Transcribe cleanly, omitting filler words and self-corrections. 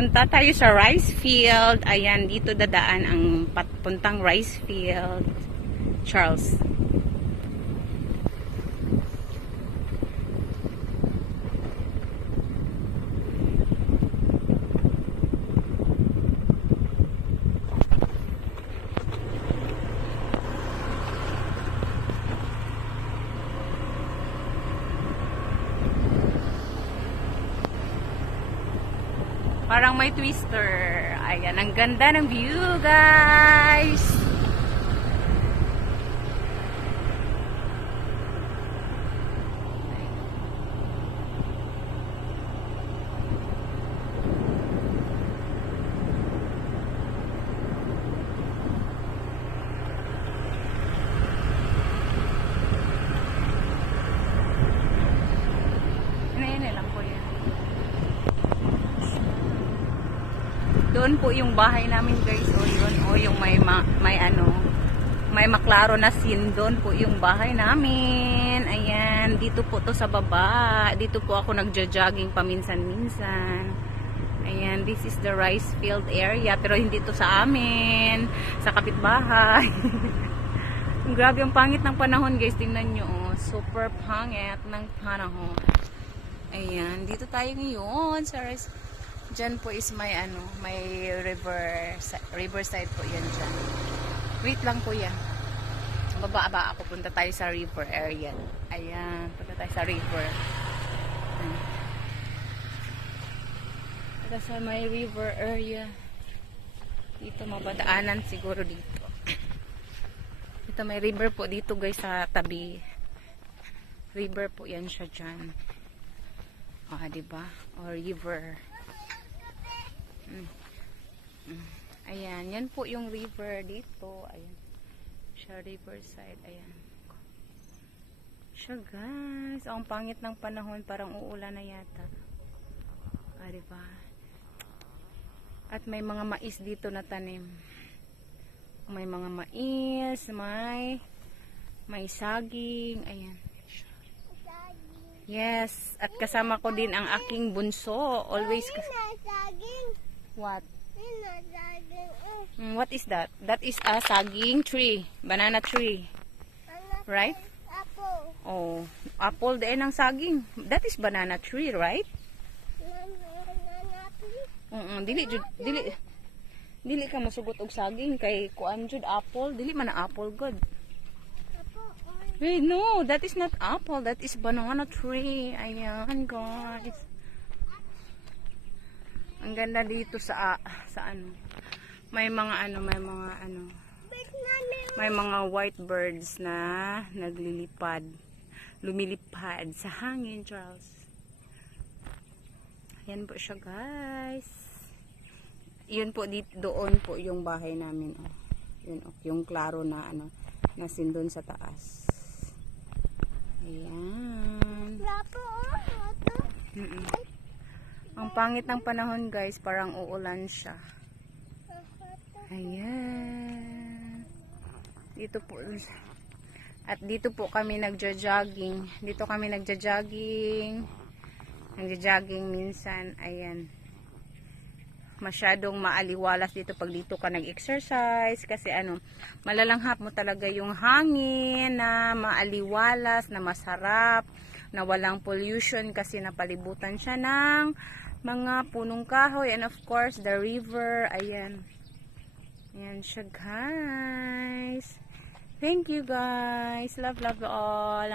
Punta tayo sa rice field. Ayan, dito dadaan ang papuntang rice field. Charles. Parang may twister. Ayan, ang ganda ng view, guys. Ano lang po yan. Doon po yung bahay namin, guys. O yun, o yung may maklaro na scene. Doon po yung bahay namin. Ayan, dito po to sa baba. Dito po ako nagja-jogging paminsan-minsan. Ayan, this is the rice field area. Pero hindi to sa amin. Sa kapitbahay. Grabe ang pangit ng panahon, guys. Tingnan nyo. Oh. Super pangit ng panahon. Ayan, dito tayo ngayon sa rice. Diyan po is may may riverside po yan dyan. Wait lang po yan. Baba ako, punta tayo sa river area. Ayan, punta tayo sa river. Punta sa may river area. Dito mabadaanan siguro dito. Dito may river po dito, guys, sa tabi. River po yan siya dyan. Ah, diba? Or river. Ayan, yan po yung river dito. Ayan. Siya riverside. Ayan. Siya, guys. Ang pangit ng panahon, parang uulan na yata. Ah, diba? At may mga mais dito na tanim. May mga mais, may saging. Ayan. Yes, at kasama ko din ang aking bunso. Always What? What is that? That is a saging tree. Banana tree. Right? Apple. Oh, apple din ang saging. That is banana tree, right? Dili ka masugot og saging kay kuan jud apple. Dili man na apple good. Wait, no, that is not apple. That is banana tree. Ayan, guys. Ang ganda dito sa may mga white birds na lumilipad sa hangin, Charles. Ayan po siya, guys. Yun po doon po yung bahay namin, oh. Yun, oh, yung klaro na na sindon sa taas. Ayan. Ang pangit ng panahon, guys, parang uulan siya. Ayan. Dito po. At dito po kami nagja-jogging. Nagja-jogging minsan. Ayan. Masyadong maaliwalas dito pag dito ka nag-exercise kasi malalanghap mo talaga yung hangin na maaliwalas, na masarap, na walang pollution kasi napalibutan siya ng mga punong kahoy, and of course the river. Ayan siya, guys. Thank you, guys. Love all.